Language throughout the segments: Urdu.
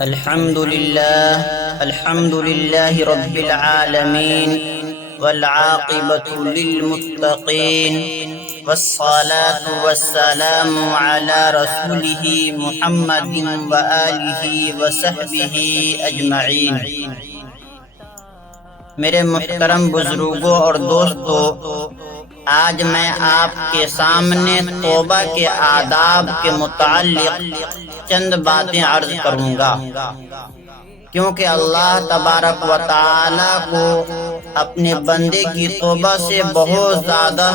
الحمد لله رب العالمين والعاقبة للمتقين والصلاة والسلام على رسوله محمد وآله وصحبه أجمعين۔ میرے محترم بزرگوں اور دوستوں، آج میں آپ کے سامنے توبہ کے آداب کے متعلق چند باتیں عرض کروں گا، کیونکہ اللہ تبارک و تعالی کو اپنے بندے کی توبہ سے بہت زیادہ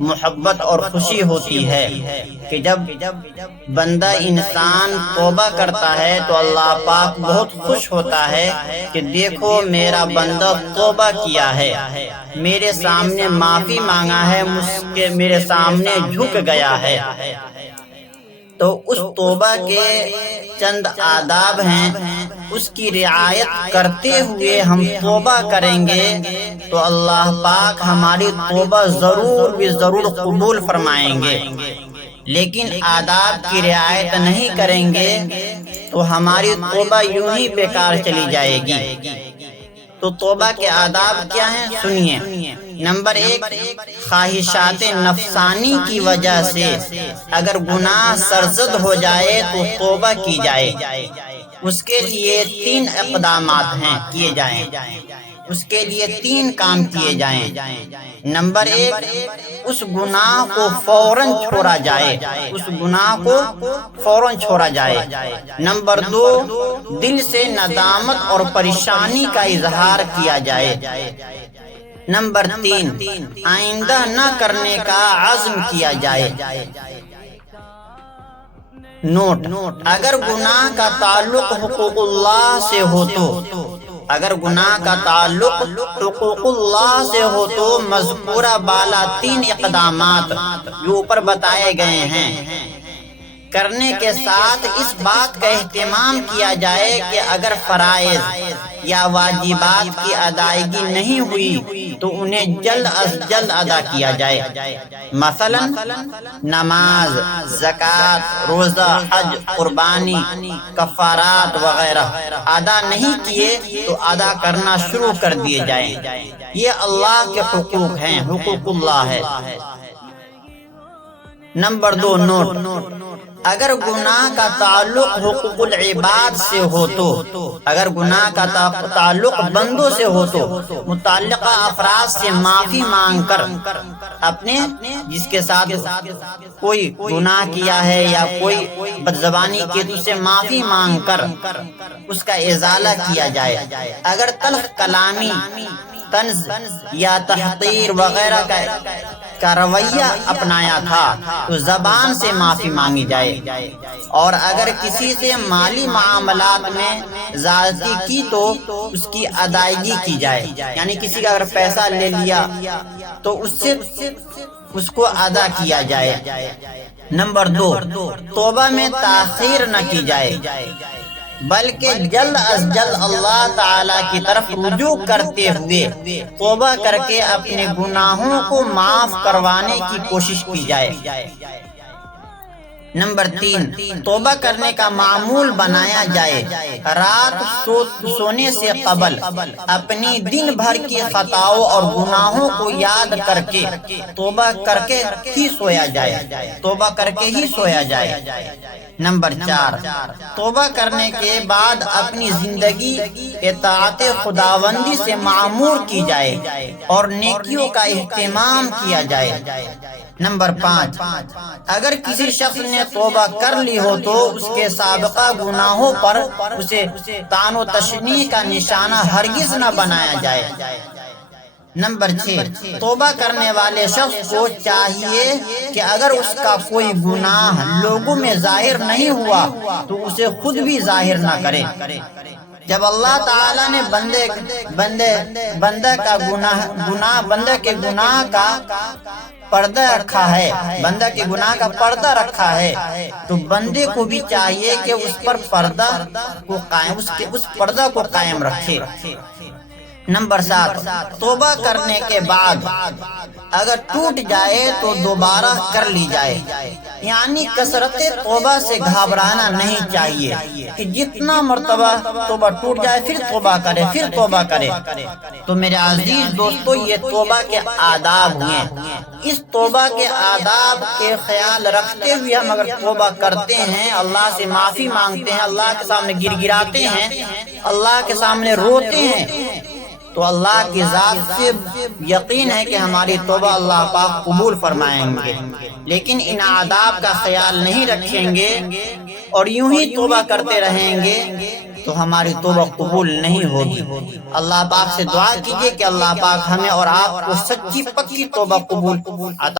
محبت اور خوشی ہوتی ہے کہ جب بندہ انسان توبہ کرتا ہے تو اللہ پاک بہت خوش ہوتا ہے کہ دیکھو میرا بندہ توبہ کیا ہے، میرے سامنے معافی مانگا ہے، میرے سامنے جھک گیا ہے۔ تو اس توبہ کے چند آداب ہیں، اس کی رعایت کرتے ہوئے ہم توبہ کریں گے تو اللہ پاک ہماری توبہ ضرور قبول فرمائیں گے۔ لیکن آداب کی رعایت نہیں کریں گے تو ہماری توبہ یوں ہی بیکار چلی جائے گی۔ تو توبہ کے آداب کیا ہیں سنیے۔ نمبر 1، خواہشات نفسانی کی وجہ سے اگر گناہ سرزد ہو جائے تو توبہ کی جائے۔ اس کے لیے 3 اقدامات ہیں کیے جائیں، اس کے لیے 3 کام کیے جائیں۔ نمبر 1، اس گناہ کو فوراً چھوڑا جائے، اس گناہ کو فوراً چھوڑا جائے۔ نمبر 2، دل سے ندامت اور پریشانی کا اظہار کیا جائے۔ نمبر 3، آئندہ نہ کرنے کا عزم کیا جائے۔ نوٹ: اگر گناہ کا تعلق حقوق اللہ سے ہو تو مذکورہ بالا 3 اقدامات جو اوپر بتائے گئے ہیں کرنے کے ساتھ اس بات کا اہتمام کیا جائے کہ اگر فرائض یا واجبات کی ادائیگی نہیں ہوئی تو انہیں جلد از جلد ادا کیا جائے۔ مثلا نماز، زکوٰۃ، روزہ، حج، قربانی، کفارات وغیرہ ادا نہیں کیے تو ادا کرنا شروع کر دیے جائیں۔ یہ اللہ کے حقوق ہیں، حقوق اللہ ہے۔ نمبر 2، نوٹ: اگر گناہ کا تعلق حقوق العباد سے ہو تو، اگر گناہ کا تعلق بندوں سے ہو تو متعلقہ افراد سے معافی مانگ کر، اپنے جس کے ساتھ کوئی گناہ کیا ہے یا کوئی بدزبانی کی تو اسے معافی مانگ کر اس کا ازالہ کیا جائے۔ اگر تلخ کلامی، طنز یا تحقیر وغیرہ کا رویہ اپنایا تھا تو زبان سے معافی مانگی جائے، اور اگر کسی سے مالی معاملات میں زیادتی کی تو اس کی ادائیگی کی جائے، یعنی کسی کا اگر پیسہ لے لیا تو اس کو ادا کیا جائے۔ نمبر 2، توبہ میں تاخیر نہ کی جائے بلکہ جلد از جلد اللہ تعالی کی طرف رجوع کرتے ہوئے توبہ کر کے اپنے گناہوں کو معاف کروانے کی کوشش کی جائے۔ نمبر 3، توبہ کرنے کا معمول بنایا جائے۔ رات سونے سے قبل اپنی دن بھر کی خطاؤں اور گناہوں کو یاد کر کے توبہ کر کے ہی سویا جائے، توبہ کر کے ہی سویا جائے۔ نمبر 4، توبہ کرنے کے بعد اپنی زندگی اطاعت خداوندی سے معمور کی جائے اور نیکیوں کا اہتمام کیا جائے۔ نمبر 5، اگر کسی شخص نے توبہ کر لی ہو تو اس کے سابقہ گناہوں پر اسے طعن و تشنیع کا نشانہ ہرگز نہ بنایا جائے۔ نمبر 6، توبہ کرنے والے شخص کو چاہیے کہ اگر اس کا کوئی گناہ لوگوں میں ظاہر نہیں ہوا تو اسے خود بھی ظاہر نہ کرے۔ جب اللہ تعالیٰ نے بندہ کے گناہ کا پردہ رکھا ہے، بندہ کے گناہ کا پردہ رکھا ہے تو بندے کو بھی چاہیے کہ اس پردہ کو قائم رکھے۔ نمبر 7، توبہ کرنے کے بعد اگر ٹوٹ جائے تو دوبارہ کر لی جائے، یعنی کثرت توبہ سے گھبرانا نہیں چاہیے کہ جتنا مرتبہ توبہ ٹوٹ جائے پھر توبہ کرے پھر توبہ کرے۔ تو میرے عزیز دوستو، یہ توبہ کے آداب ہوئے۔ اس توبہ کے آداب کے خیال رکھتے ہوئے ہم اگر توبہ کرتے ہیں، اللہ سے معافی مانگتے ہیں، اللہ کے سامنے گر گراتے ہیں، اللہ کے سامنے روتے ہیں، تو اللہ کی ذات سے یقین ہے کہ ہماری توبہ اللہ پاک قبول فرمائیں گے۔ لیکن ان آداب کا خیال نہیں رکھیں گے اور یوں ہی توبہ کرتے رہیں گے تو ہماری توبہ قبول نہیں ہوگی۔ اللہ پاک سے دعا کیجئے کہ اللہ پاک ہمیں اور آپ کو سچی پکی توبہ قبول عطا